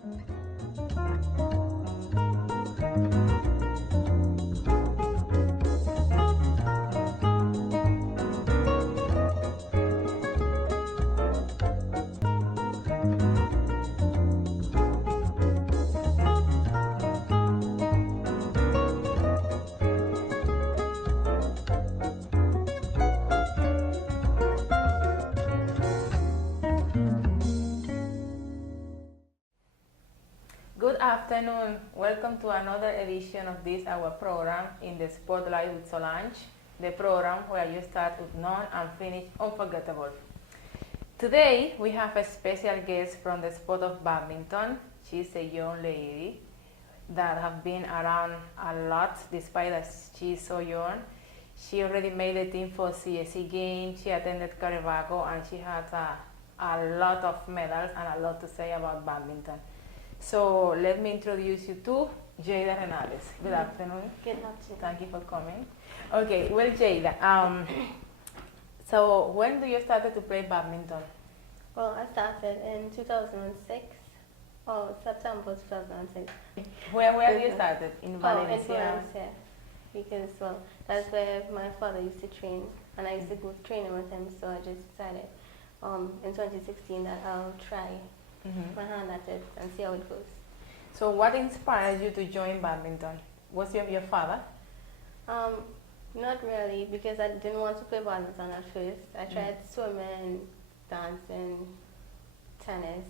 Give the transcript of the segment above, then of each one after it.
Good afternoon. Welcome to another edition of this our program in the Spotlight with Solange, the program where you start with none and finish unforgettable. Today we have a special guest from the sport of badminton. She's a young lady that have been around a lot despite that she's so young. She already made the team for CSC games, she attended Caravaggio, and she has a lot of medals and a lot to say about badminton. So let me introduce you to Jada Renales. Good afternoon. Good afternoon. Thank you for coming. Okay, well Jada, so when do you started to play badminton? Well, I started in 2006, September 2006. Where you started? In Valencia? In Valencia. Because, well, that's where my father used to train, and I used to go training with him, so I just decided in 2016 that I'll try my hand at it and see how it goes. So what inspired you to join badminton? Was your father? Not really, because I didn't want to play badminton at first. I tried swimming, dancing, tennis.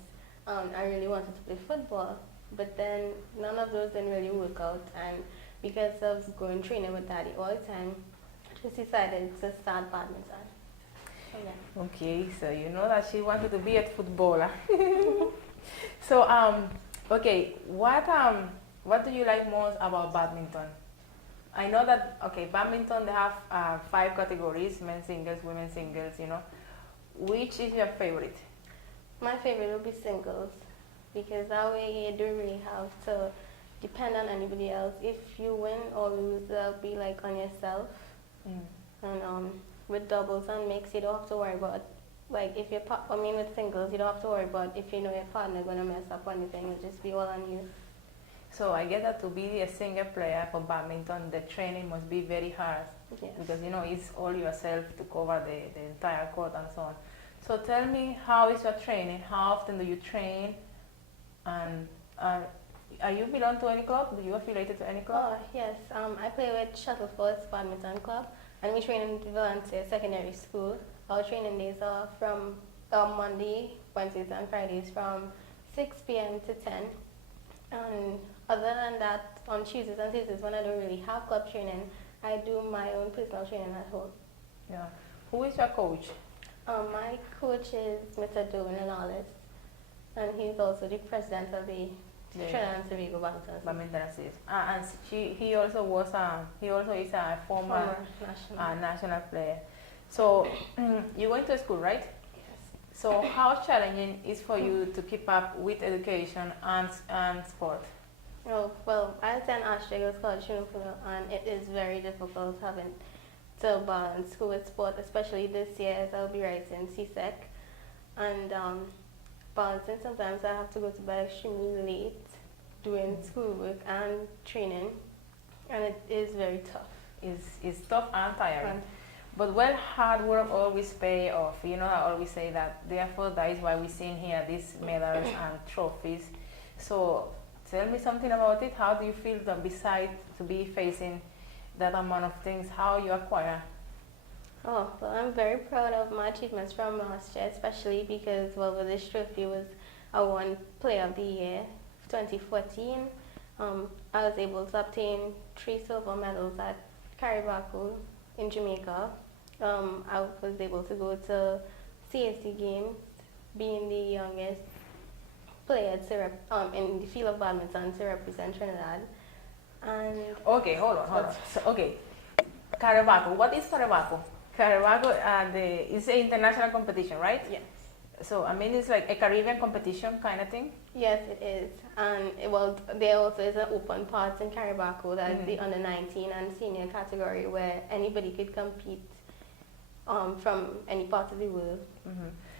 I really wanted to play football, but then none of those didn't really work out, and because I was going training with daddy all the time, I just decided to start badminton. Yeah. Okay, so you know that she wanted to be a footballer. So okay, what do you like most about badminton? I know that badminton they have 5 categories: men's singles, women's singles. You know, which is your favorite? My favorite would be singles, because that way you don't really have to depend on anybody else. If you win or lose, that'll be like on yourself. And with doubles and mix, you don't have to worry about, like, if you're, with singles, you don't have to worry about if you know your partner gonna mess up or anything. It'll just be all on you. So I guess that to be a single player for badminton, the training must be very hard. Yes. Because you know it's all yourself to cover the entire court and so on. So tell me, how is your training? How often do you train? And are you belong to any club? Do you affiliated to any club? Oh yes, I play with Shuttleforth Badminton Club, and we train in Valencia Secondary School. Our training days are from Monday, Wednesdays and Fridays from 6 p.m. to 10. And other than that, on Tuesdays and Tuesdays when I don't really have club training, I do my own personal training at home. Yeah. Who is your coach? My coach is Mr. Jada Renales, and he's also the president of the Trinidad and Tobago Badminton Association. And he also is a former national player. So you went to school, right? Yes. So how challenging is for you to keep up with education and sport? Oh, well, I attend Ashton College, and it is very difficult having to balance school with sport, especially this year as I'll be writing CSEC. And balancing, sometimes I have to go to bed extremely late doing schoolwork and training, and it is very tough. It's tough and tiring. But well, hard work always pay off. You know, I always say that. Therefore, that is why we see here these medals and trophies. So tell me something about it. How do you feel that besides to be facing that amount of things, how you acquire? Oh, well, I'm very proud of my achievements from last year, especially because, well, with this trophy was I won Player of the Year 2014. I was able to obtain 3 silver medals at Caravaggio in Jamaica. I was able to go to CSC games, being the youngest player to in the field of badminton to represent Trinidad. And okay, hold on. So, okay, Caravaggio. What is Caravaggio? Caravaggio, it's an international competition, right? Yes. So I mean, it's like a Caribbean competition kind of thing. Yes, it is. And there also is an open part in Caravaggio, that's the under 19 and senior category, where anybody could compete from any part of the world.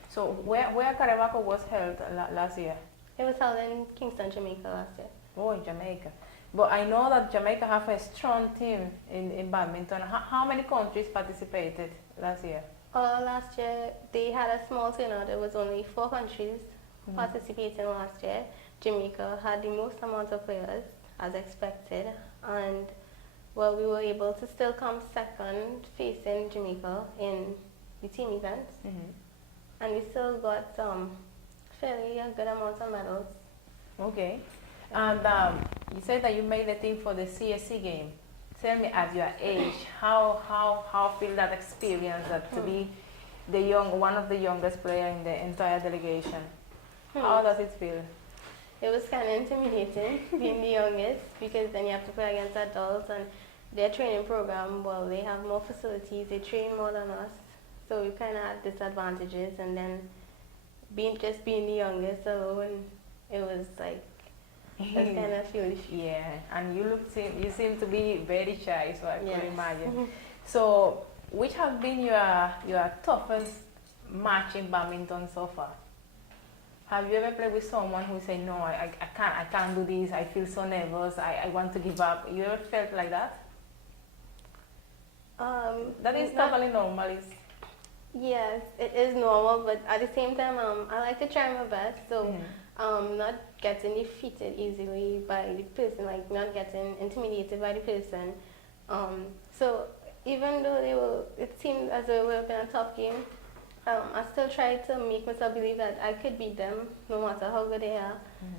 So where Caravaggio was held last year? It was held in Kingston, Jamaica last year. Oh, in Jamaica. But I know that Jamaica have a strong team in badminton. How many countries participated last year? Last year, they had a small turnout. There was only 4 countries participating last year. Jamaica had the most amount of players, as expected, and well, we were able to still come second facing Jamaica in the team events, and we still got fairly a good amount of medals. Okay. And you said that you made the team for the CSC game. Tell me, at your age, how feel that experience that to be one of the youngest player in the entire delegation? How does it feel? It was kind of intimidating being the youngest, because then you have to play against adults, and their training program, well, they have more facilities, they train more than us, so we kind of had disadvantages. And then being the youngest alone, it was like that's kind of foolish. Yeah, and you seem to be very shy, so I could imagine. So, which have been your toughest match in badminton so far? Have you ever played with someone who say, no, I can't do this, I feel so nervous, I want to give up? You ever felt like that? That is totally normal. Yes, it is normal, but at the same time, I like to try my best, so not getting defeated easily by the person, like not getting intimidated by the person. So even though it seemed as though it would have been a tough game, I still try to make myself believe that I could beat them, no matter how good they are,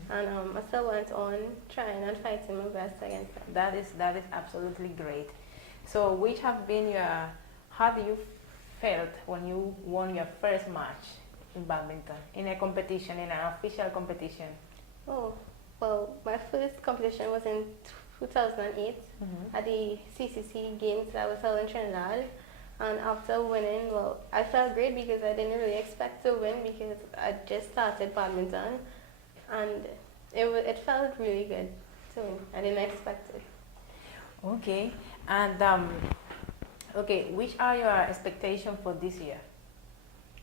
and I still went on trying and fighting my best against them. That is absolutely great. So, which have been how do you felt when you won your first match in badminton, in a competition, in an official competition? Oh, well, my first competition was in 2008 at the CCC Games that was held in Trinidad. And after winning, well, I felt great because I didn't really expect to win, because I just started badminton, and it felt really good to win. I didn't expect it. Okay, and okay, which are your expectations for this year?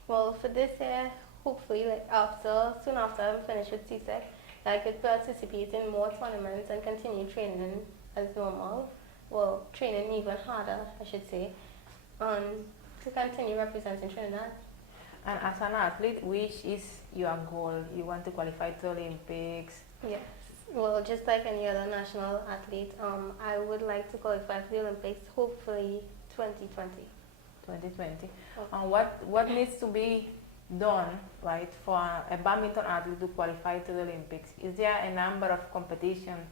Well, for this year, hopefully, like soon after I'm finished with CSEC, I could participate in more tournaments and continue training as normal. Well, training even harder, I should say. To continue representing Trinidad. And as an athlete, which is your goal? You want to qualify to Olympics? Yes. Well, just like any other national athlete, I would like to qualify for the Olympics, hopefully 2020. 2020. Okay. And what needs to be done, right, for a badminton athlete to qualify to the Olympics? Is there a number of competitions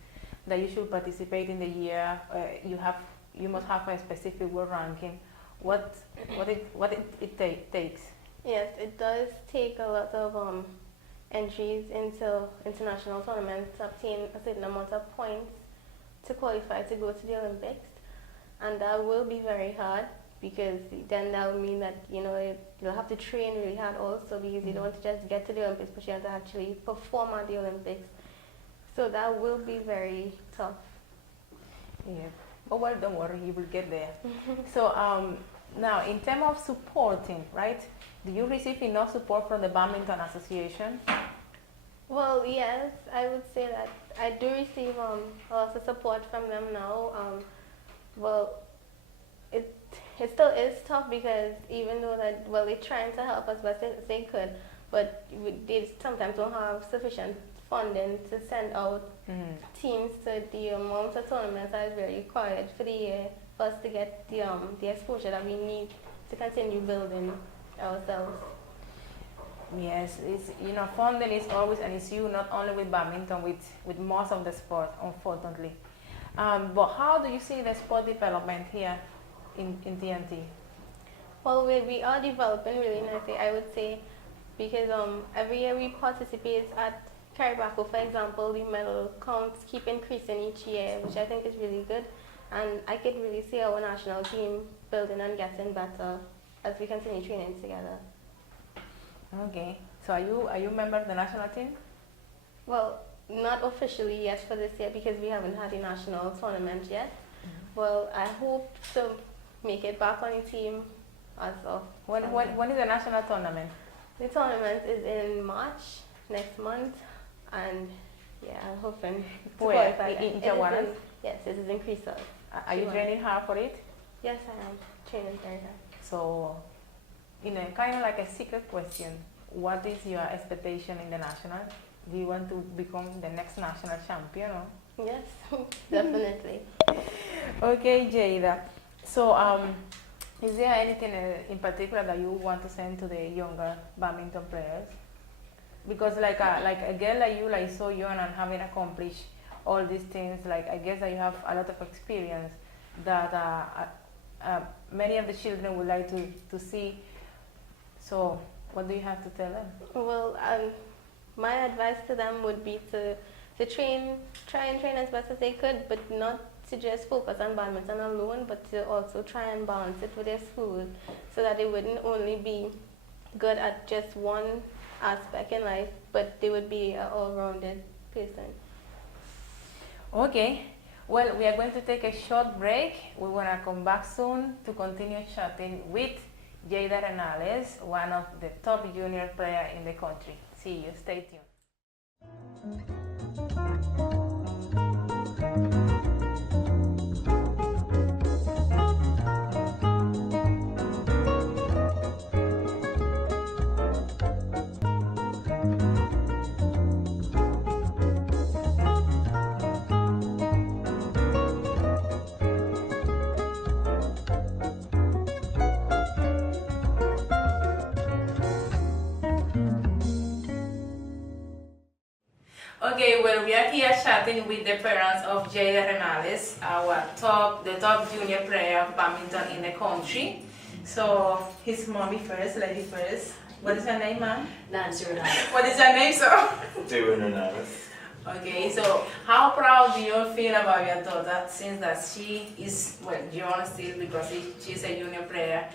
that you should participate in the year? You must have a specific world ranking. What it takes? Yes, it does take a lot of entries into international tournaments to obtain a certain amount of points to qualify to go to the Olympics, and that will be very hard, because then that will mean that you'll have to train really hard also, because you don't want to just get to the Olympics, but you have to actually perform at the Olympics. So that will be very tough. Yeah. Oh well, don't worry, you will get there. So now, in terms of supporting, right? Do you receive enough support from the Badminton Association? Well, yes, I would say that I do receive a lot of support from them now. Well, it still is tough, because even though they're trying to help us best as they could, but they sometimes don't have sufficient funding to send out teams to the amount of tournaments that is really required for the year for us to get the exposure that we need to continue building ourselves. Yes, funding is always an issue, not only with badminton, with most of the sport, unfortunately. But how do you see the sport development here in TNT? Well, we are developing really nicely, I would say, because every year we participate at Caribaco, for example, the medal counts keep increasing each year, which I think is really good. And I could really see our national team building and getting better as we continue training together. Okay. So are you a member of the national team? Well, not officially yet for this year, because we haven't had a national tournament yet. Well, I hope to make it back on the team as of... When is the national tournament? The tournament is in March, next month. and yeah, I'm hoping to Where? qualify. In It is Tijuana? yes, this is in Crystal. Are you training hard for it? Yes, I am training very hard. So, kind of like a secret question, what is your expectation in the national? Do you want to become the next national champion? Or? Yes, definitely. Okay, Jada. So, is there anything in particular that you want to send to the younger badminton players? Because like a girl like you, like so young and having accomplished all these things, like I guess that you have a lot of experience that many of the children would like to see. So, what do you have to tell them? Well, my advice to them would be to try and train as best as they could, but not to just focus on badminton alone, but to also try and balance it with their school, so that they wouldn't only be good at just one aspect in life, but they would be an all-rounded person. Okay. Well, we are going to take a short break. We want to come back soon to continue chatting with Jada Renales, one of the top junior players in the country. See you. Stay tuned. Okay, well, we are here chatting with the parents of Jada Renales, the top junior player of badminton in the country. So, his mommy first, lady first. What is her name, ma'am? Nancy Renales. What is her name, sir? Jada Renales. Okay, so how proud do you feel about your daughter since that she is, well, young still because she's a junior player.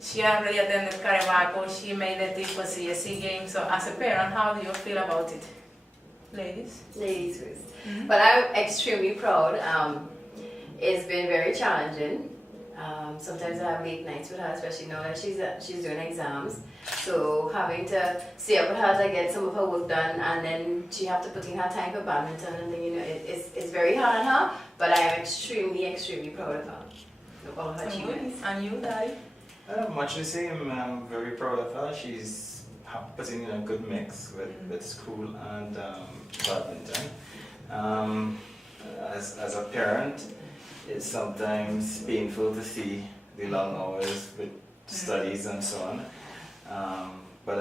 She already attended Caribaco, she made the team for CSC games. So, as a parent, how do you feel about it? Ladies? Ladies first. But I'm extremely proud. It's been very challenging. Sometimes I have late nights with her, especially now that she's doing exams. So having to stay up with her to get some of her work done, and then she have to put in her time for badminton, and then it's very hard on her. But I am extremely proud of her, of all her achievements. And you, Daddy? Much the same. I'm very proud of her. She's putting in a good mix with school and badminton. As a parent, it's sometimes painful to see the long hours with studies and so on. But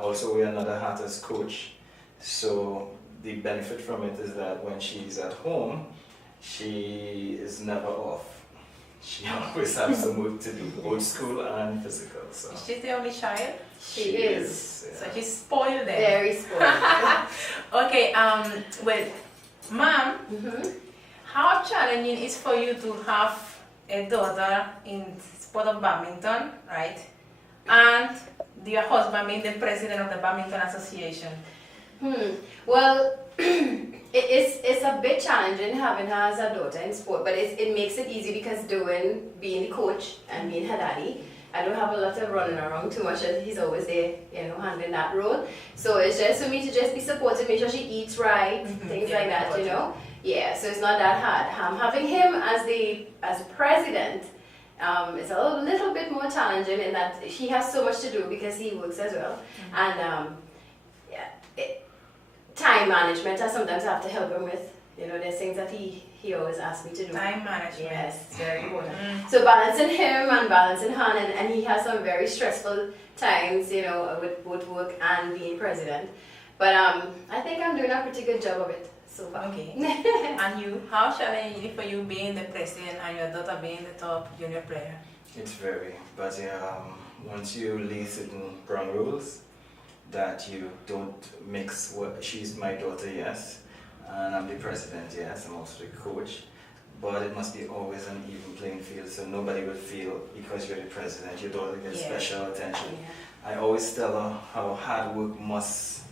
also we are another Hatters coach, so the benefit from it is that when she's at home, she is never off. She always has some work to do, both school and physical. So. Is she the only child? She is. Yeah. So she's spoiled then. Very spoiled. Okay, well, ma'am, how challenging is for you to have a daughter in sport of badminton, right? And your husband being the president of the Badminton Association? Well, it's a bit challenging having her as a daughter in sport, but it makes it easy because being the coach and being her daddy, I don't have a lot of running around too much, and he's always there, handling that role. So it's just for me to just be supportive, make sure she eats right, things like that, Yeah, so it's not that hard. Having him as president, it's a little bit more challenging in that he has so much to do because he works as well, and time management I sometimes have to help him with. There's things that he always asks me to do. Time management. Yes, very important. So balancing him and balancing her, and he has some very stressful times, with both work and being president. But I think I'm doing a pretty good job of it so far. Okay. And you, how challenging is it for you being the president and your daughter being the top junior player? It's very, but once you lay certain ground rules, that you don't mix she's my daughter, yes, and I'm the president, yes, I'm also the coach, but it must be always an even playing field, so nobody will feel because you're the president, your daughter gets special attention. Yeah. I always tell her how hard work must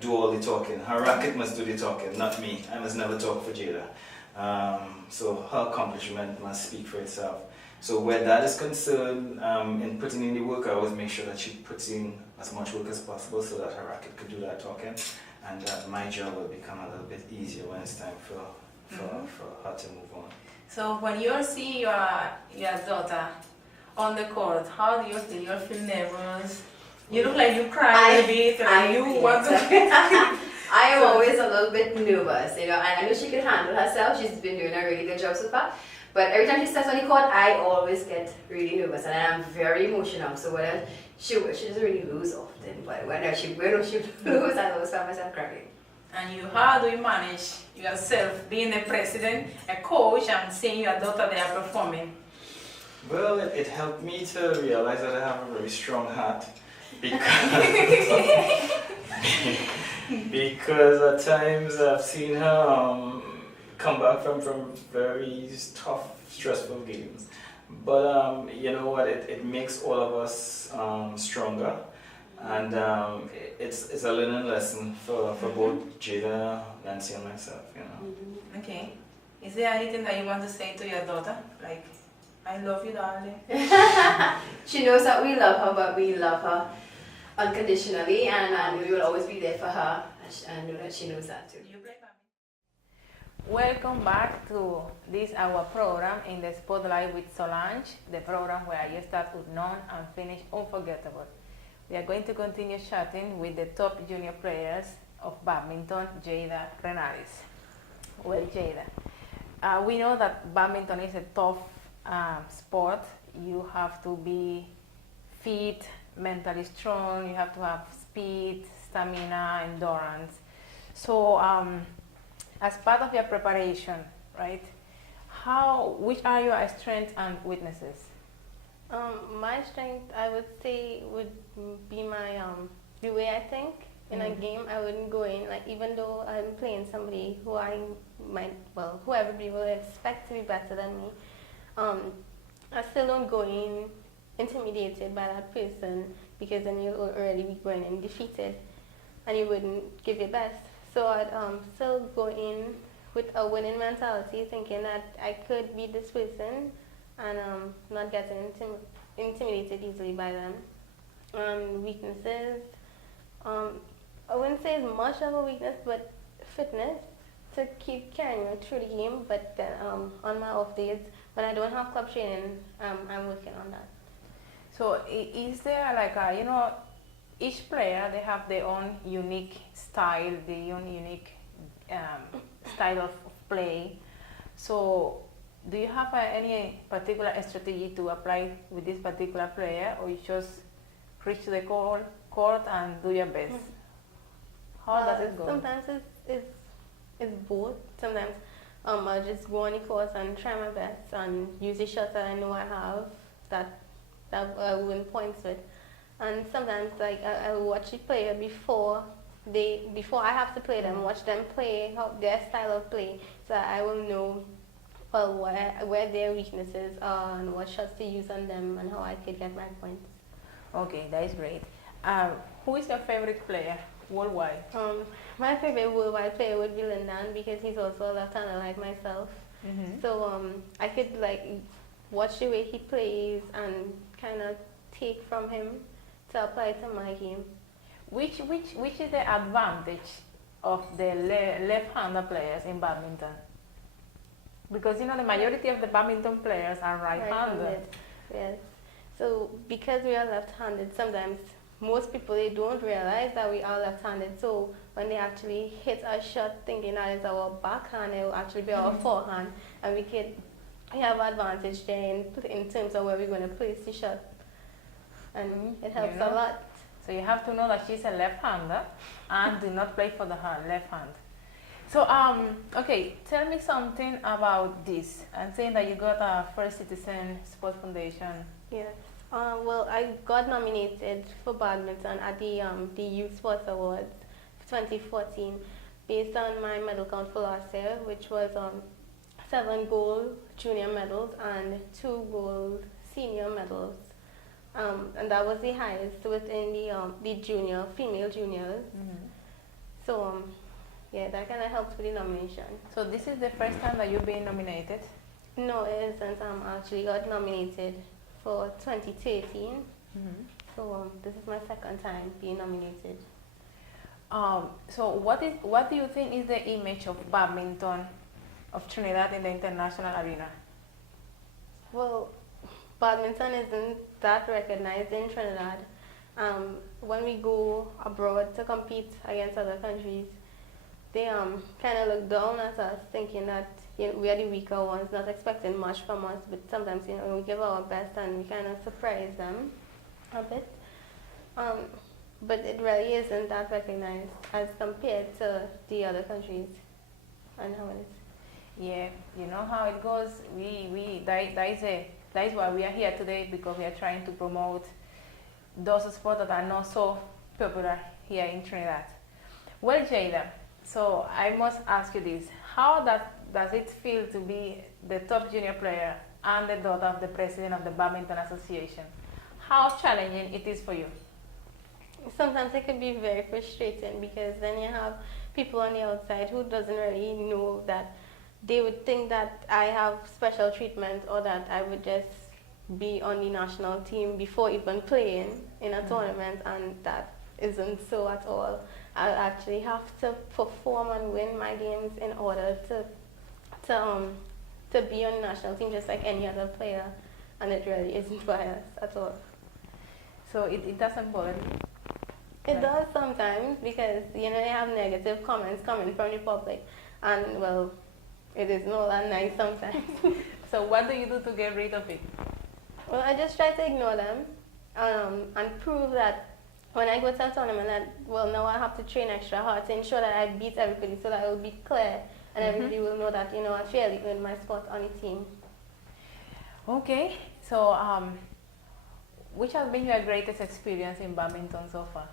do all the talking. Her racket must do the talking, not me. I must never talk for Jada. So her accomplishment must speak for itself. So where that is concerned, in putting in the work, I always make sure that she puts in as much work as possible so that her racket could do that talking. and that my job will become a little bit easier when it's time for her to move on. So when you see your daughter on the court, how do you feel? You feel nervous? You look like you cry a bit, and you want to. I am always a little bit nervous, and I know she can handle herself. She's been doing a really good job so far. But every time she steps on the court, I always get really nervous, and I'm very emotional. So when she doesn't really lose often, but when she loses, I always find myself crying. And how do you manage yourself being a president, a coach, and seeing your daughter there performing? Well, it helped me to realize that I have a very strong heart because at times I've seen her come back from very tough, stressful games. But you know what? It makes all of us stronger. And it's a learning lesson for both Jada, Nancy, and myself, you know. Okay. Is there anything that you want to say to your daughter? Like, I love you, darling. She knows that we love her, but we love her unconditionally, and we will always be there for her. I know that she knows that too. Welcome back to this our program in the Spotlight with Solange, the program where you start with none and finish unforgettable. We are going to continue chatting with the top junior players of badminton, Jada Renales. Well, Jada, we know that badminton is a tough sport. You have to be fit, mentally strong, you have to have speed, stamina, endurance. So, as part of your preparation, right, which are your strengths and weaknesses? My strength, I would say, would be my the way I think in a game. I wouldn't go in like, even though I'm playing somebody who who everybody will expect to be better than me. I still don't go in intimidated by that person, because then you'll already be going in defeated, and you wouldn't give your best. So I'd still go in with a winning mentality, thinking that I could beat this person, and not getting intimidated easily by them. Weaknesses, I wouldn't say it's much of a weakness, but fitness to keep carrying me through the game. But then on my off days, when I don't have club training, I'm working on that. So is there like each player, they have their own unique style, their own unique style of play. So do you have any particular strategy to apply with this particular player, or you just reach the court and do your best? How does it go? Sometimes it's both. Sometimes I'll just go on the court and try my best and use the shots that I know I have that I win points with. And sometimes I'll watch the player before I have to play them, watch them play, their style of play, so I will know where their weaknesses are and what shots to use on them and how I could get my points. Okay, that is great. Who is your favorite player worldwide? My favorite worldwide player would be Lindan, because he's also a left-hander like myself. So I could watch the way he plays and kind of take from him to apply to my game. Which is the advantage of the left-hander players in badminton? Because the majority of the badminton players are right-handed. Yes. So because we are left-handed, sometimes most people, they don't realize that we are left-handed. So when they actually hit a shot thinking that it's our backhand, it will actually be our forehand, and we have advantage there in terms of where we're going to place the shot, and it helps a lot. So you have to know that she's a left-hander and do not play for the left hand. So okay, tell me something about this. I'm saying that you got a First Citizen Sports Foundation. Yes. Well, I got nominated for badminton at the Youth Sports Awards 2014 based on my medal count for last year, which was 7 gold junior medals and 2 gold senior medals. And that was the highest within the female juniors. So yeah, that kind of helps with the nomination. So this is the first time that you've been nominated? No, it isn't. I actually got nominated for 2013. So this is my second time being nominated. So what do you think is the image of badminton of Trinidad in the international arena? Well, badminton isn't that recognized in Trinidad. When we go abroad to compete against other countries, they kind of look down at us, thinking that we are the weaker ones, not expecting much from us. But sometimes we give our best and we kind of surprise them a bit. But it really isn't that recognized as compared to the other countries and how it is. Yeah, you know how it goes. That is why we are here today, because we are trying to promote those sports that are not so popular here in Trinidad. Well, Jada, so I must ask you this: how does it feel to be the top junior player and the daughter of the president of the Badminton Association? How challenging it is for you? Sometimes it can be very frustrating because then you have people on the outside who doesn't really know that. They would think that I have special treatment or that I would just be on the national team before even playing in a tournament, and that isn't so at all. I actually have to perform and win my games in order to be on the national team just like any other player, and it really isn't biased at all. So it doesn't bother you? It does sometimes because they have negative comments coming from the public, and well, it is not that nice sometimes. So what do you do to get rid of it? Well, I just try to ignore them and prove that when I go to a tournament now I have to train extra hard to ensure that I beat everybody so that it will be clear and everybody will know that I fairly earned my spot on the team. Okay, so which has been your greatest experience in badminton so far?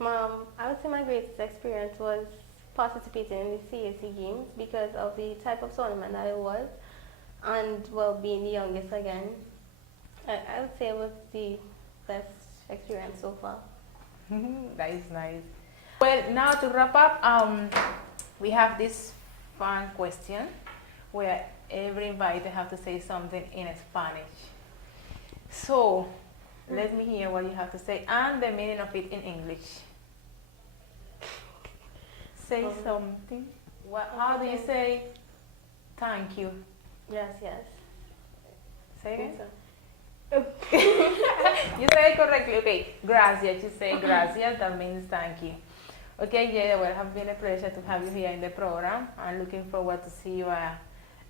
I would say my greatest experience was participating in the CAC games because of the type of tournament that it was, and well, being the youngest again. I would say it was the best experience so far. That is nice. Well, now to wrap up, we have this fun question where every inviter have to say something in Spanish. So, let me hear what you have to say and the meaning of it in English. Say something. How do you say thank you? Yes. Say again? So. You say it correctly. Okay, gracias. You say gracias, that means thank you. Okay, yeah, well, it has been a pleasure to have you here in the program. I'm looking forward to see you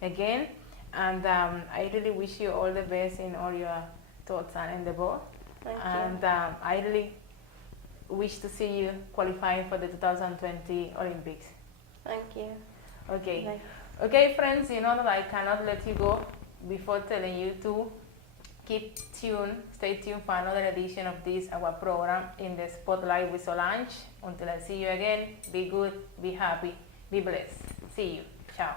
again. And I really wish you all the best in all your thoughts and endeavor. Thank you. And I really wish to see you qualifying for the 2020 Olympics. Thank you. Okay. Bye. Okay, friends, you know that I cannot let you go before telling you to keep tuned, stay tuned for another edition of this, our program, in the Spotlight with Solange. Until I see you again, be good, be happy, be blessed. See you. Ciao.